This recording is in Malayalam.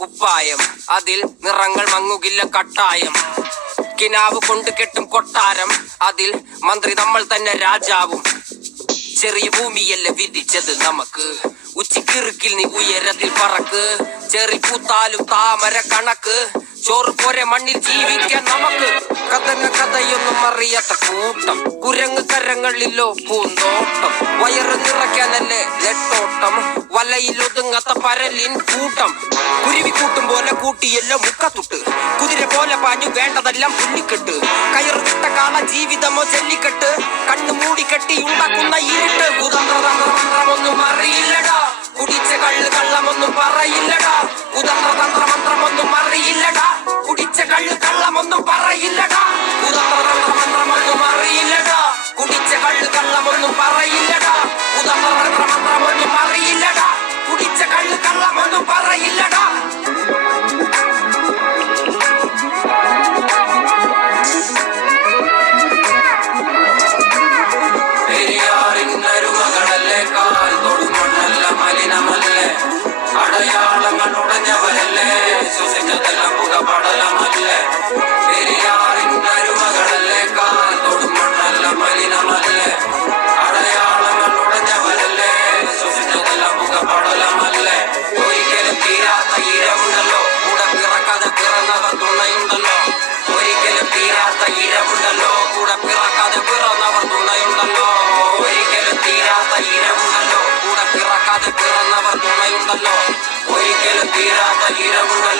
കുപ്പായം, അതിൽ നിറങ്ങൾ മങ്ങുകില്ല കട്ടായം. കിനാവ് കൊണ്ട് കെട്ടും കൊട്ടാരം, അതിൽ മന്ത്രി നമ്മൾ തന്നെ രാജാവും. ചെറിയ ഭൂമിയല്ല വിധിച്ചത് നമുക്ക്, ഉച്ചിക്കിറുക്കിൽ നീ ഉയരത്തിൽ പറക്ക്. ചെറി പൂത്താലും താമര കണക്ക്, ചോറ് പോരെ മണ്ണിൽ ജീവിക്കാൻ നമുക്ക്. കഥയൊന്നും അറിയാത്ത കൂട്ടം, കുരങ്ങ് കരങ്ങളിലോ പൂന്തോട്ടം. വയറ് നിറയ്ക്കാനല്ലേ നെട്ടോട്ടം, വലയിൽ ഒതുങ്ങാത്ത പരലിൻ കൂട്ടം. കുരുവി കൂട്ടും പോലെ കൂട്ടിയെല്ലാം മുക്കത്തുട്ട്, കുതിര പോലെ പാഞ്ഞു വേണ്ടതെല്ലാം പുല്ലിക്കെട്ട്. കയറ് വിട്ട കാള ജീവിതമോ ജല്ലിക്കെട്ട്, കണ്ണു മൂടിക്കെട്ടി ഉണ്ടാക്കുന്ന ഇരുട്ട്. കുതന്ത്രതന്ത്രമന്ത്രമൊന്നും അറിയില്ലടാ, കുടിച്ച കള്ള് കള്ളമൊന്നും പറയില്ലടാ. കുതന്ത്രതന്ത്രമന്ത്രമൊന്നും അറിയില്ലടാ, കുടിച്ച കള്ള് കള്ളമൊന്നും പറയില്ലടാ. കുതന്ത്രതന്ത്രമന്ത്രമൊന്നും അറിയില്ലടാ, കുടിച്ച കള്ള് കള്ളമൊന്നും പറയില്ലടാ. കുതന്ത്രതന്ത്രമന്ത്രമൊന്നും അറിയില്ലടാ, കുടിച്ച കള്ള് കള്ളമൊന്നും പറയില്ലടാ. അടയാളങ്ങൾ ഉടഞ്ഞവരല്ലേ, ശ്വസിച്ചതെല്ലാം പുകപടലമല്ലേ. പെരിയാറിനരുമകളല്ലേ, കാൽ തൊടും മണ്ണല്ല മലിനമല്ലേ. അടയാളങ്ങൾ ഉടഞ്ഞവരല്ലേ, ശ്വസിച്ചതെല്ലാം പുകപടലമല്ലേ. ഒരിക്കലും തീരാത്ത ഇരവുണ്ടല്ലോ, കൂടെ പിറക്കാതെ പിറന്നവർ തുണയുണ്ടല്ലോ. ഒരിക്കലും തീരാത്ത ഇരവുണ്ടല്ലോ, കൂടെ പിറക്കാതെ പിറന്നവർ തുണയുണ്ടല്ലോ. ഒരിക്കലും തീരാത്ത ഇരവുണ്ടല്ലോ, കൂടെ പിറക്കാതെ പിറന്നവർ തുണയുണ്ടല്ലോ. ഒരിക്കലും തീരാത്ത ഇരവുണ്ടല്ലോ.